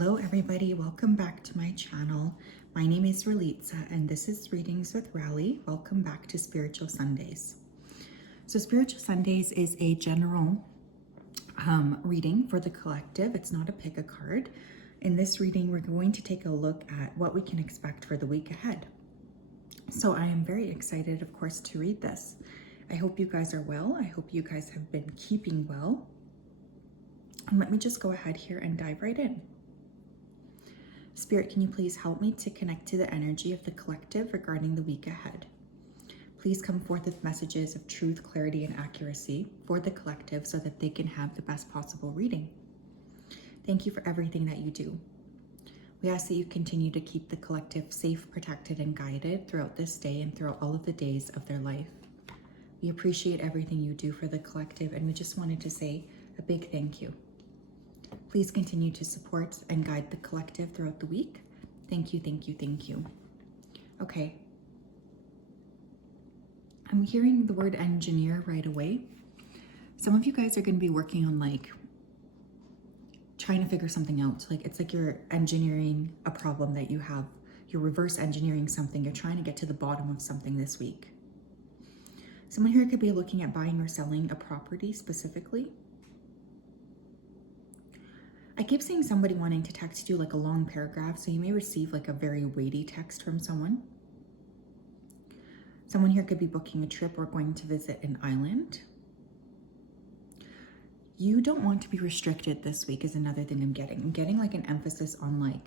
Hello everybody, welcome back to my channel. My name is Ralitza and this is Readings with Rali. Welcome back to Spiritual Sundays. So Spiritual Sundays is a general reading for the collective. It's not a pick a card. In this reading, we're going to take a look at what we can expect for the week ahead. So I am very excited, of course, to read this. I hope you guys are well. I hope you guys have been keeping well. And let me just go ahead here and dive right in. Spirit, can you please help me to connect to the energy of the collective regarding the week ahead? Please come forth with messages of truth, clarity, and accuracy for the collective so that they can have the best possible reading. Thank you for everything that you do. We ask that you continue to keep the collective safe, protected, and guided throughout this day and throughout all of the days of their life. We appreciate everything you do for the collective, and we just wanted to say a big thank you. Please continue to support and guide the collective throughout the week. Thank you, thank you, thank you. Okay. I'm hearing the word engineer right away. Some of you guys are going to be working on trying to figure something out. It's like you're engineering a problem that you have. You're reverse engineering something. You're trying to get to the bottom of something this week. Someone here could be looking at buying or selling a property specifically. I keep seeing somebody wanting to text you a long paragraph, so you may receive a very weighty text from someone. Someone here could be booking a trip or going to visit an island. You don't want to be restricted this week is another thing I'm getting. I'm getting an emphasis on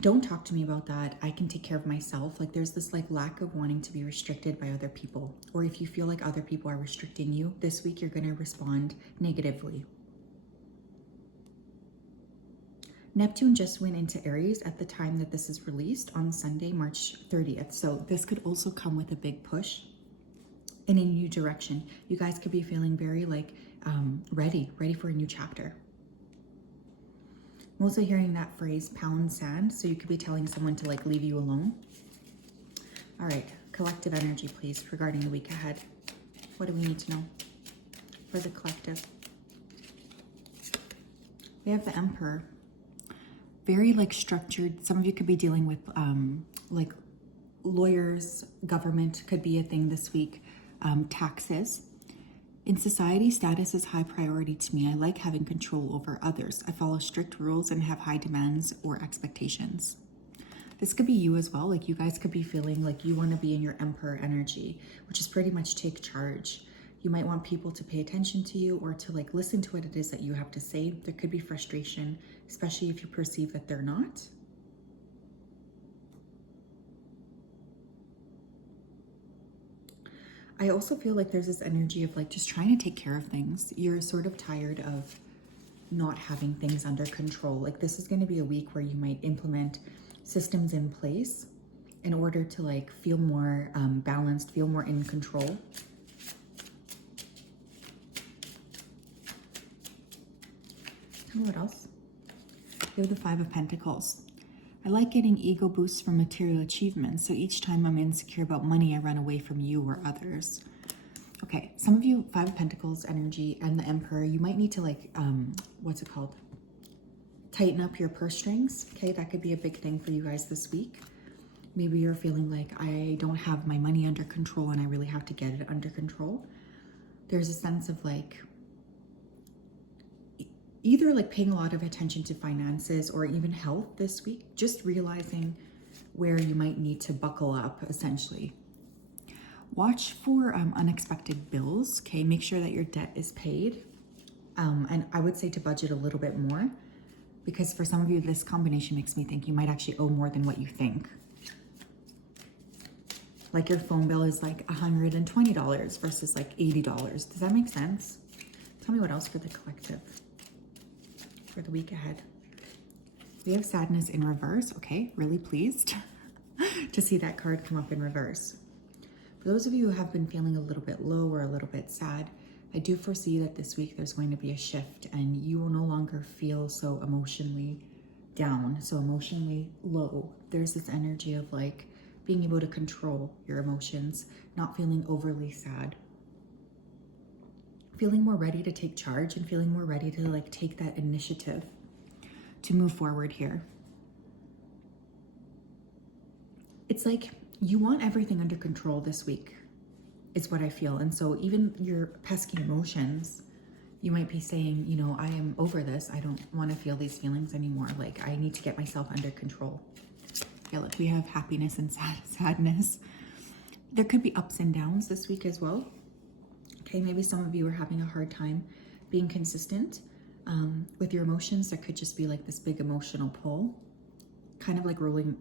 don't talk to me about that. I can take care of myself. There's this lack of wanting to be restricted by other people. Or if you feel like other people are restricting you, this week you're going to respond negatively. Neptune just went into Aries at the time that this is released on Sunday, March 30th. So this could also come with a big push in a new direction. You guys could be feeling very ready for a new chapter. I'm also hearing that phrase pound sand. So you could be telling someone to leave you alone. All right, collective energy, please, regarding the week ahead. What do we need to know for the collective? We have the Emperor. Very structured. Some of you could be dealing with lawyers, government could be a thing this week, taxes. In society, status is high priority to me. I like having control over others. I follow strict rules and have high demands or expectations. This could be you as well. You guys could be feeling you want to be in your Emperor energy, which is pretty much take charge. You might want people to pay attention to you or to listen to what it is that you have to say. There could be frustration, especially if you perceive that they're not. I also feel there's this energy of just trying to take care of things. You're sort of tired of not having things under control. This is going to be a week where you might implement systems in place in order to feel more balanced, feel more in control. Tell me what else. You have the Five of Pentacles. I like getting ego boosts from material achievements, so each time I'm insecure about money, I run away from you or others. Okay, some of you, Five of Pentacles energy and the Emperor, you might need to what's it called? Tighten up your purse strings. Okay, that could be a big thing for you guys this week. Maybe you're feeling I don't have my money under control and I really have to get it under control. There's a sense of either paying a lot of attention to finances or even health this week, just realizing where you might need to buckle up, essentially. Watch for unexpected bills, okay? Make sure that your debt is paid. And I would say to budget a little bit more, because for some of you, this combination makes me think you might actually owe more than what you think. Your phone bill is $120 versus $80. Does that make sense? Tell me what else for the collective for the week ahead. We have sadness in reverse. Okay, really pleased to see that card come up in reverse. For those of you who have been feeling a little bit low or a little bit sad, I do foresee that this week there's going to be a shift and you will no longer feel so emotionally down, so emotionally low. There's this energy of being able to control your emotions, not feeling overly sad. Feeling more ready to take charge and feeling more ready to take that initiative. to move forward here. It's like you want everything under control this week, is what I feel. And so even your pesky emotions, you might be saying, you know, I am over this. I don't want to feel these feelings anymore. Like, I need to get myself under control. Yeah, look, we have happiness and sadness. There could be ups and downs this week as well. Okay, maybe some of you are having a hard time being consistent with your emotions. There could just be like this big emotional pull, kind of like rolling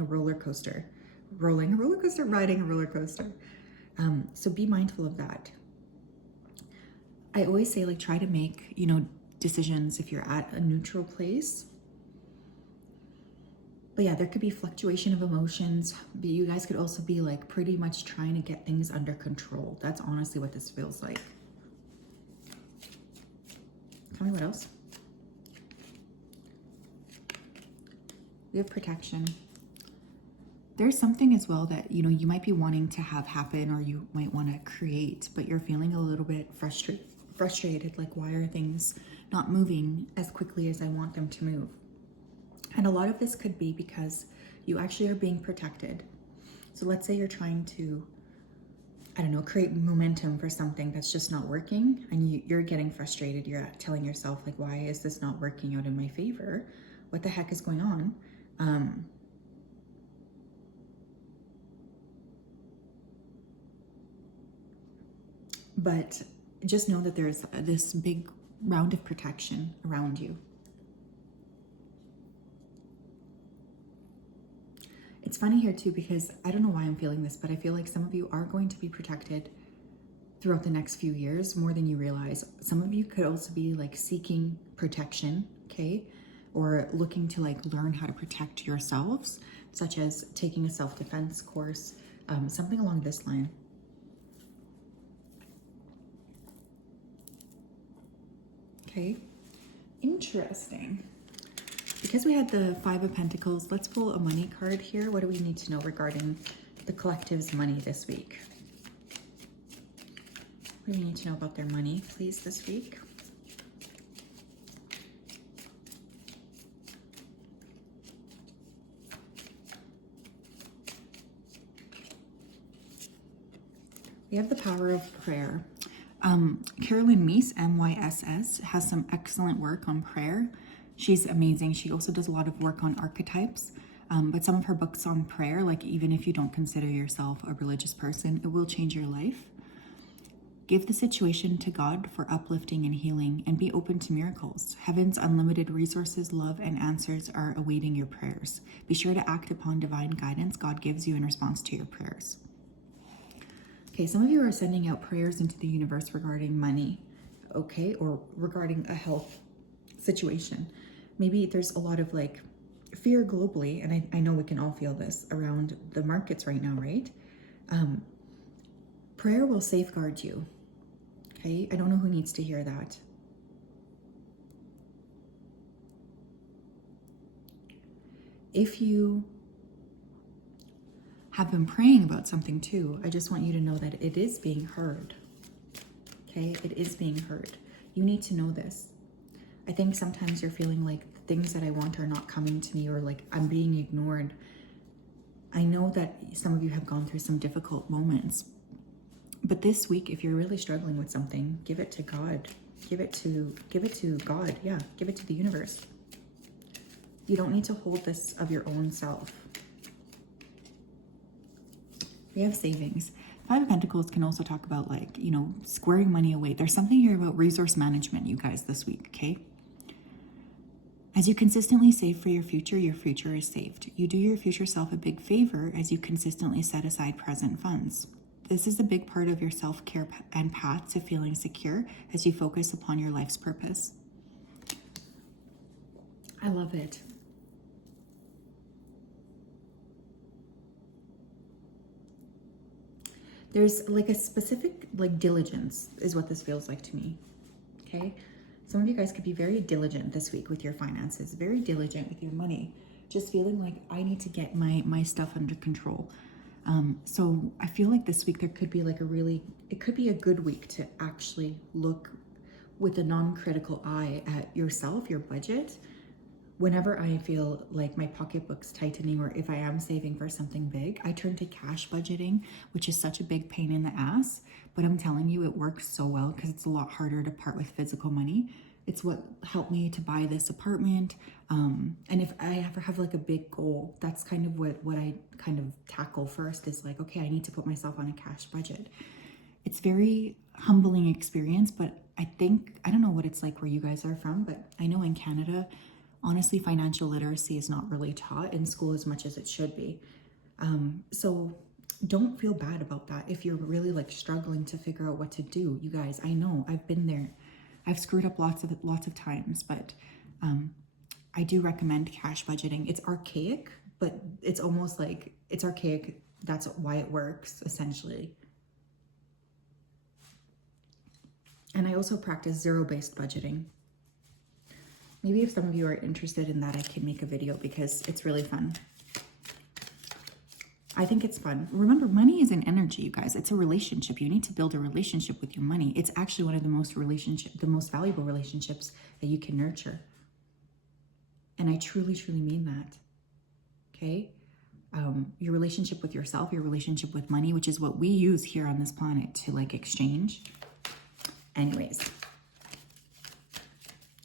a roller coaster, riding a roller coaster. So be mindful of that. I always say, like, try to make, you know, decisions if you're at a neutral place. But yeah, there could be fluctuation of emotions, but you guys could also be like pretty much trying to get things under control. That's honestly what this feels like. Tell me what else. We have protection. There's something as well that, you know, you might be wanting to have happen, or you might want to create, but you're feeling a little bit frustrated. Like, why are things not moving as quickly as I want them to move? And a lot of this could be because you actually are being protected. So let's say you're trying to, I don't know, create momentum for something that's just not working, and you're getting frustrated. You're telling yourself, like, why is this not working out in my favor? What the heck is going on? But just know that there's this big round of protection around you. It's funny here too, because I don't know why I'm feeling this, but I feel like some of you are going to be protected throughout the next few years more than you realize. Some of you could also be like seeking protection, okay? Or looking to like learn how to protect yourselves, such as taking a self-defense course, something along this line. Okay, interesting. Because we had the Five of Pentacles, let's pull a money card here. What do we need to know regarding the collective's money this week? What do we need to know about their money, please, this week? We have the power of prayer. Carolyn Meese, M-Y-S-S, has some excellent work on prayer. She's amazing. She also does a lot of work on archetypes, but some of her books on prayer, like even if you don't consider yourself a religious person, it will change your life. Give the situation to God for uplifting and healing, and be open to miracles. Heaven's unlimited resources, love, and answers are awaiting your prayers. Be sure to act upon divine guidance God gives you in response to your prayers. Okay, some of you are sending out prayers into the universe regarding money, okay, or regarding a health situation. Maybe there's a lot of like fear globally, and I know we can all feel this around the markets right now, right? Prayer will safeguard you, okay? I don't know who needs to hear that. If you have been praying about something too, I just want you to know that it is being heard, okay? It is being heard. You need to know this. I think sometimes you're feeling like the things that I want are not coming to me, or like I'm being ignored. I know that some of you have gone through some difficult moments, but this week, if you're really struggling with something, give it to God. Give it to God. Yeah, give it to the universe. You don't need to hold this of your own self. We have savings. Five of Pentacles can also talk about, like, you know, squaring money away. There's something here about resource management, you guys, this week, okay? As you consistently save for your future is saved. You do your future self a big favor as you consistently set aside present funds. This is a big part of your self-care and path to feeling secure as you focus upon your life's purpose. I love it. There's like a specific, like, diligence is what this feels like to me, okay? Some of you guys could be very diligent this week with your finances, very diligent with your money, just feeling like I need to get my stuff under control. So I feel like this week there could be like it could be a good week to actually look with a non-critical eye at yourself, your budget, whenever I feel like my pocketbook's tightening or if I am saving for something big, I turn to cash budgeting, which is such a big pain in the ass. But I'm telling you, it works so well because it's a lot harder to part with physical money. It's what helped me to buy this apartment. And if I ever have like a big goal, that's kind of what I kind of tackle first is like, okay, I need to put myself on a cash budget. It's very humbling experience, but I don't know what it's like where you guys are from, but I know in Canada, honestly, financial literacy is not really taught in school as much as it should be. So don't feel bad about that. If you're really like struggling to figure out what to do, you guys, I know I've been there. I've screwed up lots of times, but I do recommend cash budgeting. It's archaic, but it's almost like it's archaic. That's why it works, essentially. And I also practice zero-based budgeting. Maybe if some of you are interested in that, I can make a video because it's really fun. I think it's fun. Remember, money is an energy, you guys. It's a relationship. You need to build a relationship with your money. It's actually one of the most valuable relationships that you can nurture. And I truly, truly mean that. Okay? Your relationship with yourself, your relationship with money, which is what we use here on this planet to like exchange. Anyways,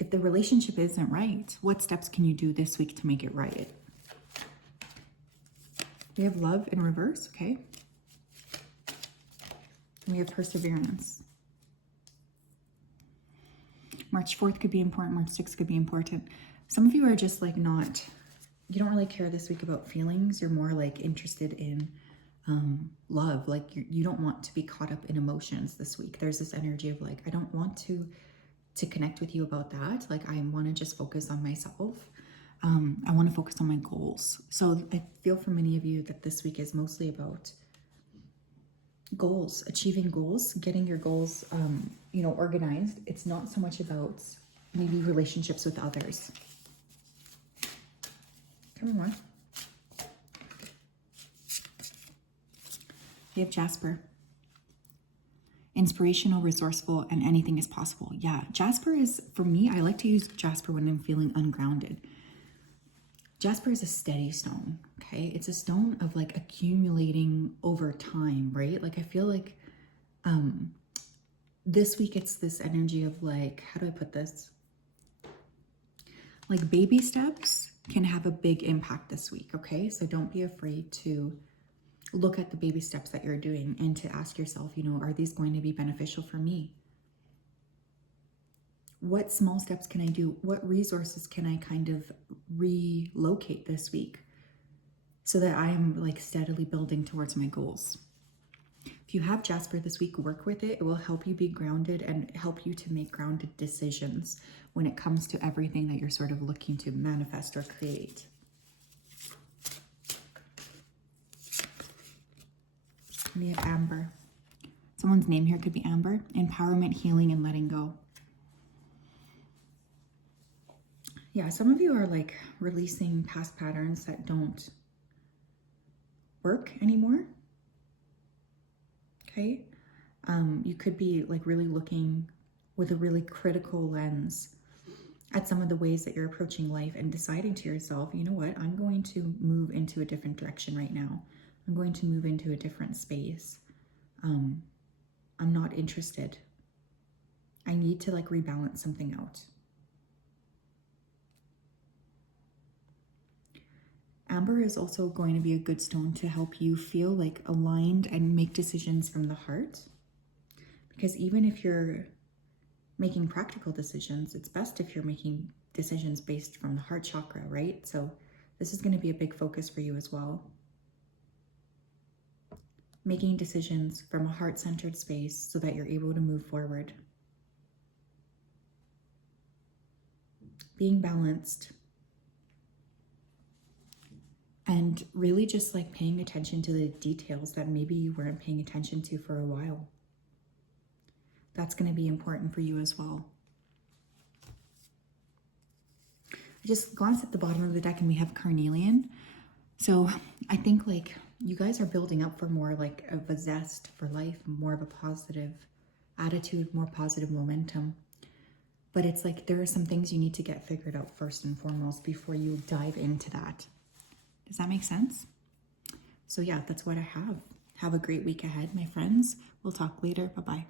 if the relationship isn't right, what steps can you do this week to make it right? We have love in reverse, okay? We have perseverance. March 4th could be important. March 6th could be important. Some of you are just like you don't really care this week about feelings. You're more like interested in love. Like you don't want to be caught up in emotions this week. There's this energy of like, I don't want to connect with you about that. Like I want to just focus on myself. I want to focus on my goals. So I feel for many of you that this week is mostly about goals, achieving goals, getting your goals, organized. It's not so much about maybe relationships with others. Come on. We have Jasper. Inspirational, resourceful, and anything is possible. Yeah, Jasper is, for me, I like to use Jasper when I'm feeling ungrounded. Jasper is a steady stone, okay? It's a stone of like accumulating over time, right? Like I feel like this week it's this energy of like, how do I put this? Like baby steps can have a big impact this week, okay? So don't be afraid to look at the baby steps that you're doing and to ask yourself, are these going to be beneficial for me? What small steps can I do? What resources can I kind of relocate this week so that I'm like steadily building towards my goals? If you have Jasper this week, work with it. It will help you be grounded and help you to make grounded decisions when it comes to everything that you're sort of looking to manifest or create. We have Amber. Someone's name here could be Amber. Empowerment, healing, and letting go. Yeah, some of you are like releasing past patterns that don't work anymore. Okay. You could be like really looking with a really critical lens at some of the ways that you're approaching life and deciding to yourself, you know what, I'm going to move into a different direction right now. I'm going to move into a different space. I'm not interested. I need to like rebalance something out. Amber is also going to be a good stone to help you feel like aligned and make decisions from the heart. Because even if you're making practical decisions, it's best if you're making decisions based from the heart chakra, right? So this is going to be a big focus for you as well. Making decisions from a heart-centered space so that you're able to move forward. Being balanced. And really just like paying attention to the details that maybe you weren't paying attention to for a while. That's going to be important for you as well. I just glanced at the bottom of the deck and we have Carnelian. So I think like you guys are building up for more like of a zest for life, more of a positive attitude, more positive momentum. But it's like there are some things you need to get figured out first and foremost before you dive into that. Does that make sense? So yeah, that's what I have. Have a great week ahead, my friends. We'll talk later. Bye-bye.